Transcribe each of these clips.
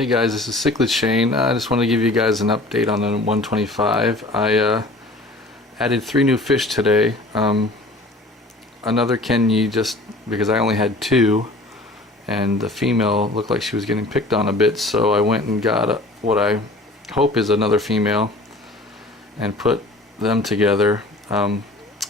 Hey guys, this is Cichlid Shane. I just wanted to give you guys an update on the 125. I added 3 new fish today. Another Kenyi, just because I only had 2, and the female looked like she was getting picked on a bit, so I went and got what I hope is another female and put them together. And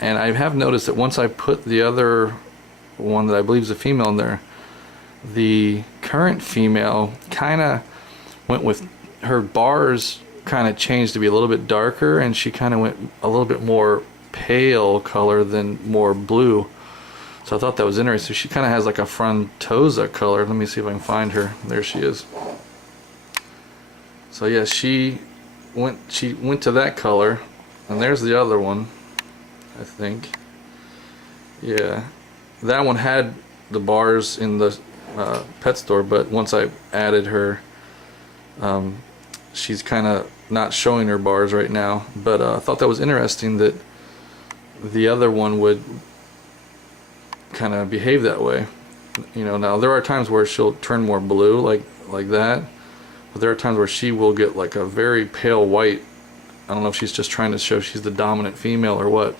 I have noticed that once I put the other one that I believe is a female in there, the current female kind of went with her bars, kind of changed to be a little bit darker, and she kind of went a little bit more pale color than more blue. So I thought that was interesting. She kind of has like a frontosa color. Let me see if I can find her. There she is. So yeah, she went to that color, and there's the other one, I think. Yeah, that one had the bars in the pet store, but once I added her, she's kind of not showing her bars right now. But I thought that was interesting that the other one would kind of behave that way. You know, now there are times where she'll turn more blue like that, but there are times where she will get like a very pale white. I don't know if she's just trying to show she's the dominant female or what,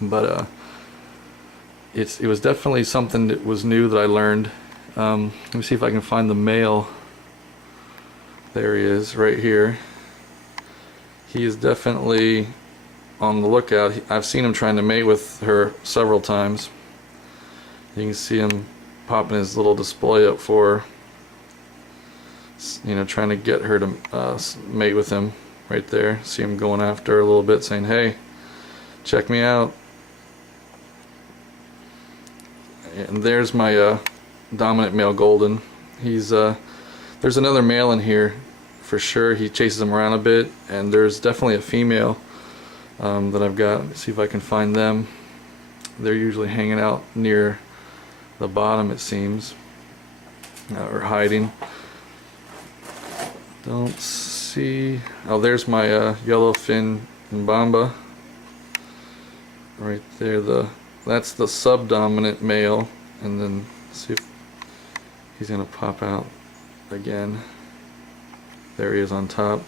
but it was definitely something that was new that I learned. Let me see if I can find the male. There he is, right here. He is definitely on the lookout. I've seen him trying to mate with her several times. You can see him popping his little display up for her, you know, trying to get her to mate with him right there. See him going after her a little bit, saying, "Hey, check me out." And there's my dominant male golden. He's there's another male in here for sure. He chases him around a bit, and there's definitely a female that I've got. Let me see if I can find them. They're usually hanging out near the bottom, it seems, or hiding. Don't see. Oh, there's my yellowfin Mbamba right there. That's the subdominant male, and then see if he's gonna pop out again. There he is on top.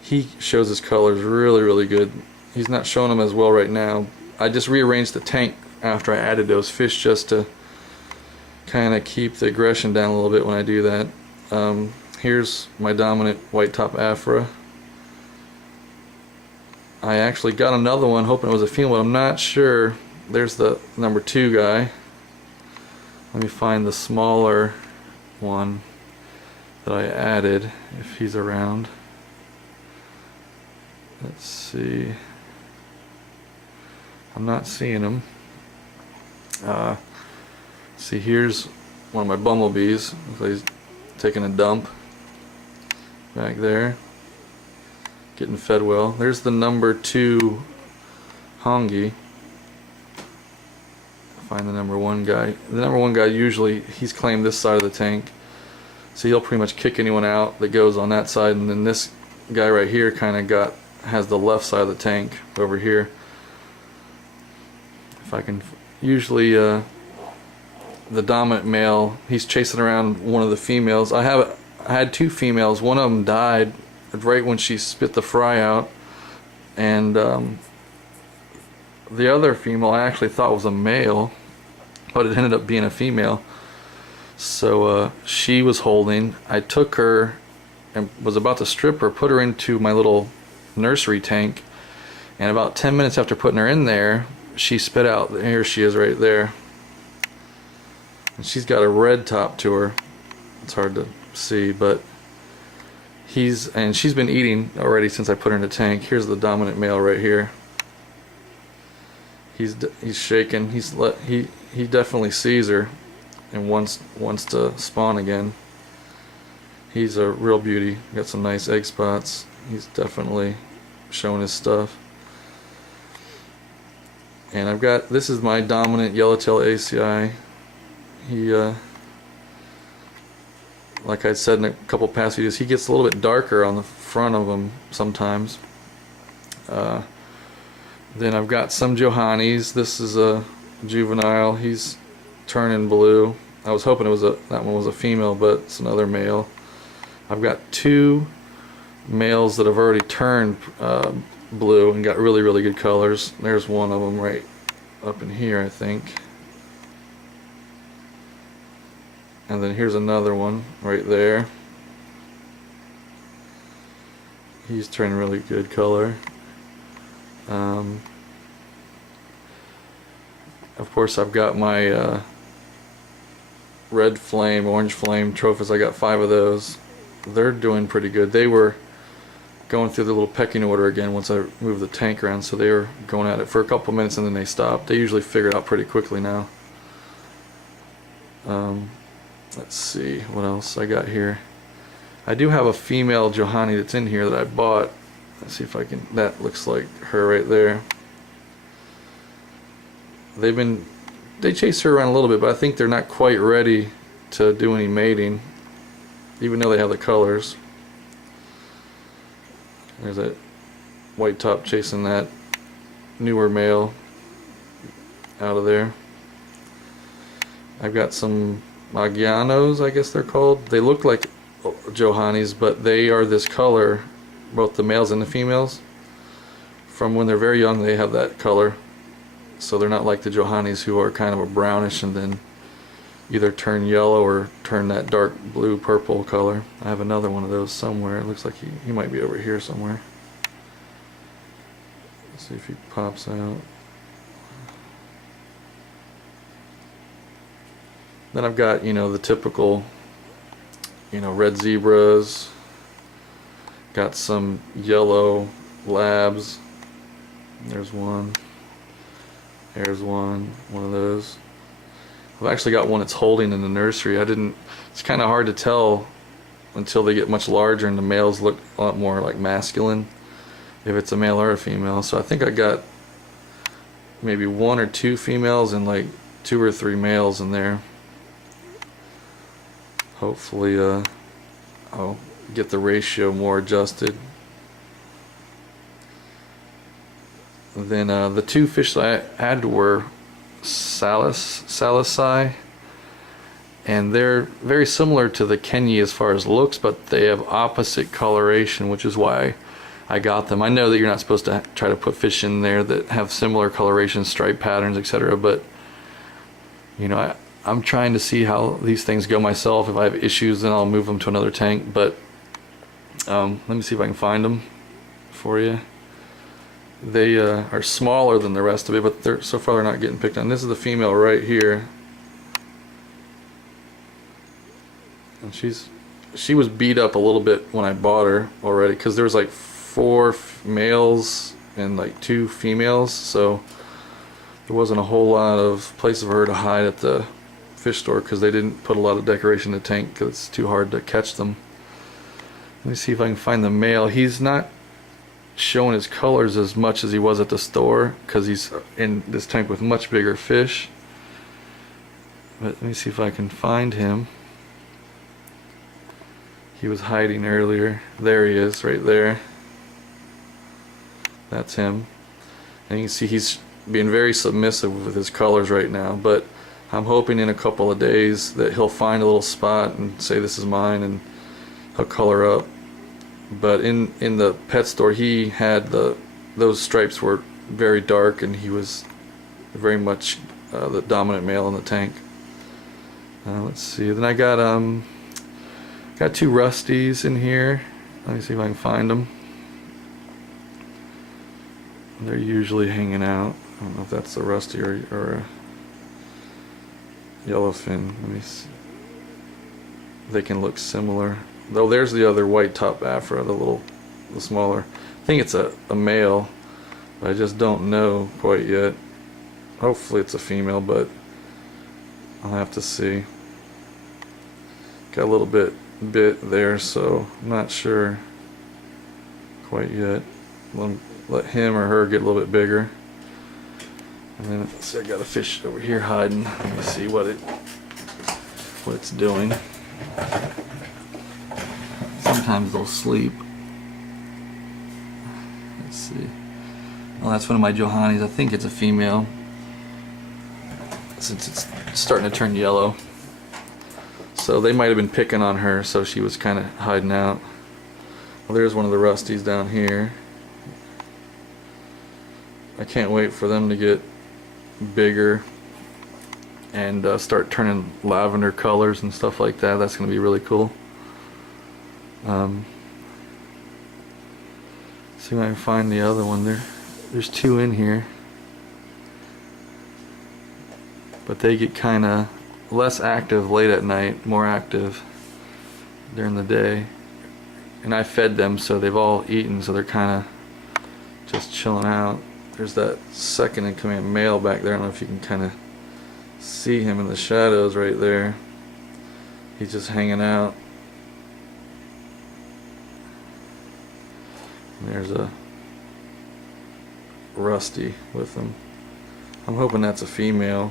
He shows his colors really good. He's not showing them as well right now. I just rearranged the tank after I added those fish just to kind of keep the aggression down a little bit when I do that. Here's my dominant white top Afra. I actually got another one hoping it was a female, but I'm not sure. There's the number 2 guy. Let me find the smaller one that I added, if he's around. Let's see. I'm not seeing him. See, here's one of my bumblebees. Looks like he's taking a dump back there, getting fed well. There's the number 2 hongi. Find the number 1 guy. The number 1 guy, usually he's claimed this side of the tank, so he'll pretty much kick anyone out that goes on that side. And then this guy right here kind of has the left side of the tank over here. If I can, usually the dominant male, he's chasing around one of the females. I had 2 females. One of them died right when she spit the fry out, and the other female I actually thought was a male, but it ended up being a female. So she was holding. I took her and was about to strip her, put her into my little nursery tank, and about 10 minutes after putting her in there, she spit out. Here she is right there, and she's got a red top to her. It's hard to see, but she's been eating already since I put her in the tank. Here's the dominant male right here. He's shaking. He definitely sees her and wants to spawn again. He's a real beauty. Got some nice egg spots. He's definitely showing his stuff. And I've got, this is my dominant yellowtail ACI. He like I said in a couple past videos, he gets a little bit darker on the front of him sometimes. Then I've got some Johannes. This is a juvenile. He's turning blue. I was hoping that one was a female, but it's another male. I've got two males that have already turned blue and got really, really good colors. There's one of them right up in here, I think. And then here's another one right there. He's turning really good color. Of course, I've got my red flame, orange flame trophies. I got 5 of those. They're doing pretty good. They were going through the little pecking order again once I moved the tank around, so they were going at it for a couple minutes and then they stopped. They usually figure it out pretty quickly now. Let's see what else I got here. I do have a female Johanni that's in here that I bought. Let's see if I can. That looks like her right there. They chase her around a little bit, but I think they're not quite ready to do any mating, even though they have the colors. There's that white top chasing that newer male out of there. I've got some Maggianos, I guess they're called. They look like Johannis, but they are this color, both the males and the females. From when they're very young, they have that color. So they're not like the Johannis, who are kind of a brownish and then either turn yellow or turn that dark blue purple color. I have another one of those somewhere. It looks like he might be over here somewhere. Let's see if he pops out. Then I've got, the typical, red zebras. Got some yellow labs. There's one. There's one of those. I've actually got one that's holding in the nursery. It's kind of hard to tell until they get much larger and the males look a lot more like masculine, if it's a male or a female. So I think I got maybe 1 or 2 females and like 2 or 3 males in there. Hopefully I'll get the ratio more adjusted. Then the 2 fish that I had were Salasi, and they're very similar to the Kenyi as far as looks, but they have opposite coloration, which is why I got them. I know that you're not supposed to try to put fish in there that have similar coloration, stripe patterns, etc., but I'm trying to see how these things go myself. If I have issues, then I'll move them to another tank. But let me see if I can find them for you. They are smaller than the rest of it, but so far they're not getting picked on. This is the female right here, and she was beat up a little bit when I bought her already, because there was like 4 males and like 2 females, so there wasn't a whole lot of place for her to hide at the fish store, because they didn't put a lot of decoration in the tank because it's too hard to catch them. Let me see if I can find the male. He's not showing his colors as much as he was at the store, because he's in this tank with much bigger fish. But let me see if I can find him. He was hiding earlier. There he is, right there. That's him. And you can see he's being very submissive with his colors right now, but I'm hoping in a couple of days that he'll find a little spot and say this is mine, and he'll color up. But in the pet store, he had those stripes were very dark, and he was very much the dominant male in the tank. Let's see. Then I got 2 Rusties in here. Let me see if I can find them. They're usually hanging out. I don't know if that's a Rusty or a yellowfin. Let me see. They can look similar. Though there's the other white top Afra, the smaller. I think it's a male, but I just don't know quite yet. Hopefully it's a female, but I'll have to see. Got a little bit there, so I'm not sure quite yet. Let him or her get a little bit bigger. And then let's see, I got a fish over here hiding. Let me see what it's doing. Sometimes they'll sleep. Let's see. Well, that's one of my Johannis. I think it's a female, since it's starting to turn yellow. So they might have been picking on her, so she was kind of hiding out. Well, there's one of the rusties down here. I can't wait for them to get bigger and start turning lavender colors and stuff like that. That's going to be really cool. See if I can find the other one there. There's two in here, but they get kind of less active late at night, more active during the day. And I fed them, so they've all eaten, so they're kind of just chilling out. There's that second in command male back there. I don't know if you can kind of see him in the shadows right there. He's just hanging out. And there's a rusty with him. I'm hoping that's a female.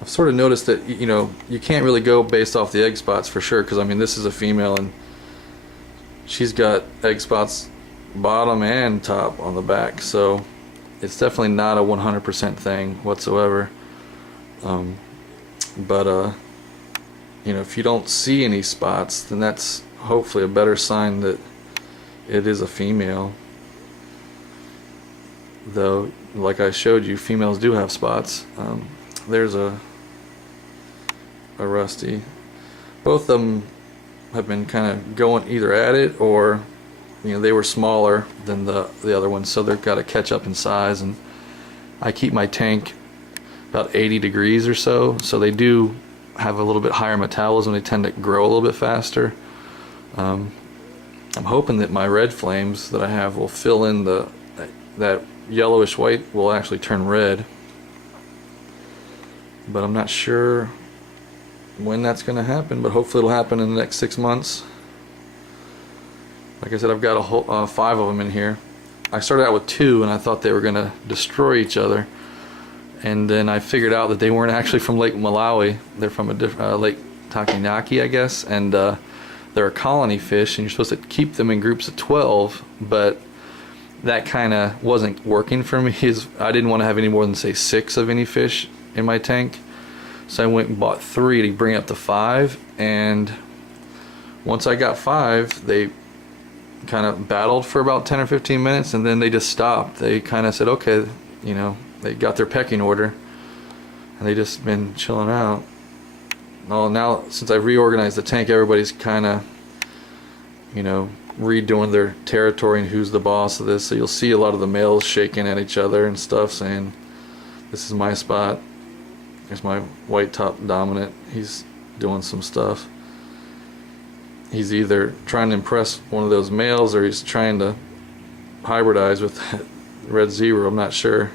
I've sort of noticed that, you know, you can't really go based off the egg spots for sure, because I mean this is a female and she's got egg spots bottom and top on the back, so it's definitely not a 100% thing whatsoever. But you know, if you don't see any spots, then that's hopefully a better sign that it is a female. Though, like I showed you, females do have spots. There's a rusty. Both of them have been kind of going either at it, or you know, they were smaller than the other ones, so they've got to catch up in size. And I keep my tank about 80 degrees or so, so they do have a little bit higher metabolism. They tend to grow a little bit faster. I'm hoping that my red flames that I have will fill in that yellowish white will actually turn red, but I'm not sure when that's going to happen, but hopefully it'll happen in the next 6 months. Like I said, I've got a whole 5 of them in here. I started out with 2 and I thought they were going to destroy each other, and then I figured out that they weren't actually from Lake Malawi. They're from a different Lake Takinaki, I guess, and they're a colony fish, and you're supposed to keep them in groups of 12, but that kind of wasn't working for me. I didn't want to have any more than, say, 6 of any fish in my tank, so I went and bought 3 to bring up to 5. And once I got 5, they kind of battled for about 10 or 15 minutes, and then they just stopped. They kind of said, okay, you know, they got their pecking order, and they just been chilling out. Well, now since I've reorganized the tank, everybody's kind of, you know, redoing their territory and who's the boss of this. So you'll see a lot of the males shaking at each other and stuff, saying, this is my spot. There's my white top dominant. He's doing some stuff. He's either trying to impress one of those males, or he's trying to hybridize with that red zebra. I'm not sure.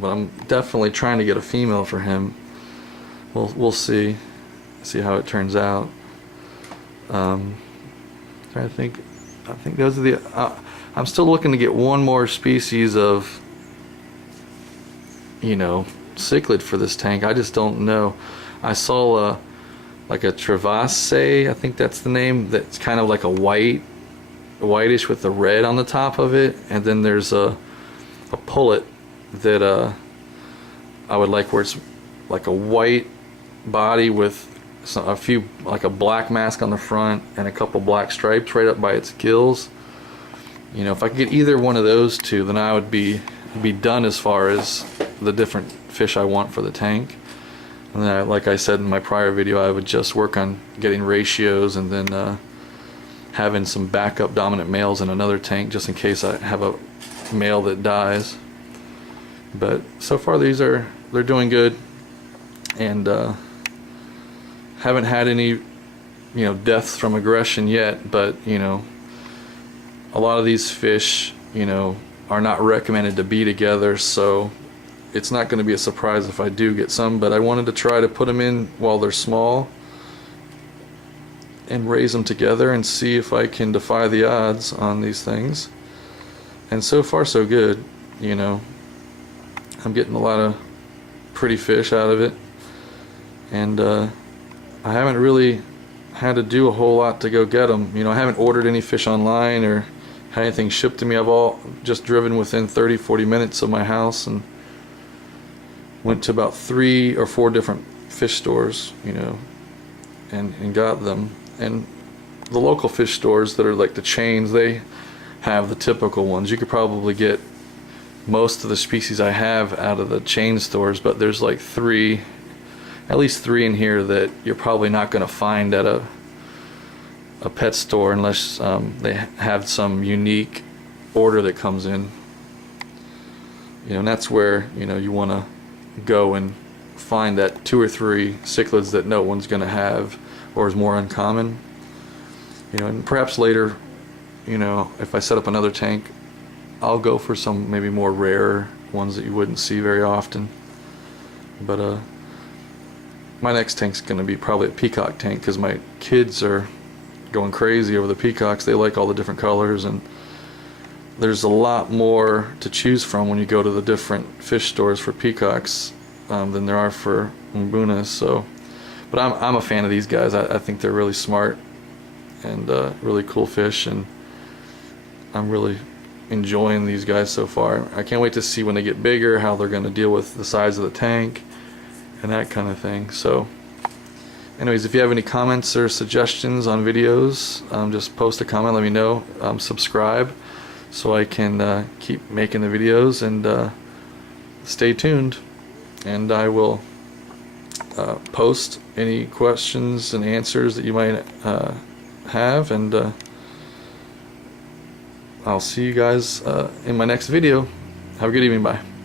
But I'm definitely trying to get a female for him. We'll see how it turns out. Trying to think. I think those are the. I'm still looking to get one more species of, you know, cichlid for this tank. I just don't know. I saw like a Travasse, I think that's the name. That's kind of like a whitish with the red on the top of it, and then there's a pullet that I would like, where it's like a white body with a few, like a black mask on the front and a couple black stripes right up by its gills. You know, if I could get either one of those two, then I would be done as far as the different fish I want for the tank. And then, like I said in my prior video, I would just work on getting ratios, and then having some backup dominant males in another tank just in case I have a male that dies. But so far they're doing good, and haven't had any, you know, deaths from aggression yet. But you know, a lot of these fish, you know, are not recommended to be together, so it's not going to be a surprise if I do get some. But I wanted to try to put them in while they're small and raise them together and see if I can defy the odds on these things. And so far so good. You know, I'm getting a lot of pretty fish out of it, and I haven't really had to do a whole lot to go get them. You know, I haven't ordered any fish online or had anything shipped to me. I've all just driven within 30-40 minutes of my house and went to about 3 or 4 different fish stores, you know, and got them. And the local fish stores that are like the chains, they have the typical ones. You could probably get most of the species I have out of the chain stores, but there's like at least three in here that you're probably not going to find at a pet store unless they have some unique order that comes in. You know, and that's where, you know, you want to go and find that 2 or 3 cichlids that no one's going to have or is more uncommon. You know, and perhaps later, you know, if I set up another tank, I'll go for some maybe more rare ones that you wouldn't see very often. But my next tank's going to be probably a peacock tank, because my kids are going crazy over the peacocks. They like all the different colors, and there's a lot more to choose from when you go to the different fish stores for peacocks than there are for mbunas. So, but I'm a fan of these guys. I think they're really smart and really cool fish, and I'm really enjoying these guys so far. I can't wait to see when they get bigger how they're going to deal with the size of the tank and that kind of thing. So anyways, if you have any comments or suggestions on videos, just post a comment, let me know. Subscribe so I can keep making the videos, and stay tuned, and I will post any questions and answers that you might have, and I'll see you guys in my next video. Have a good evening. Bye.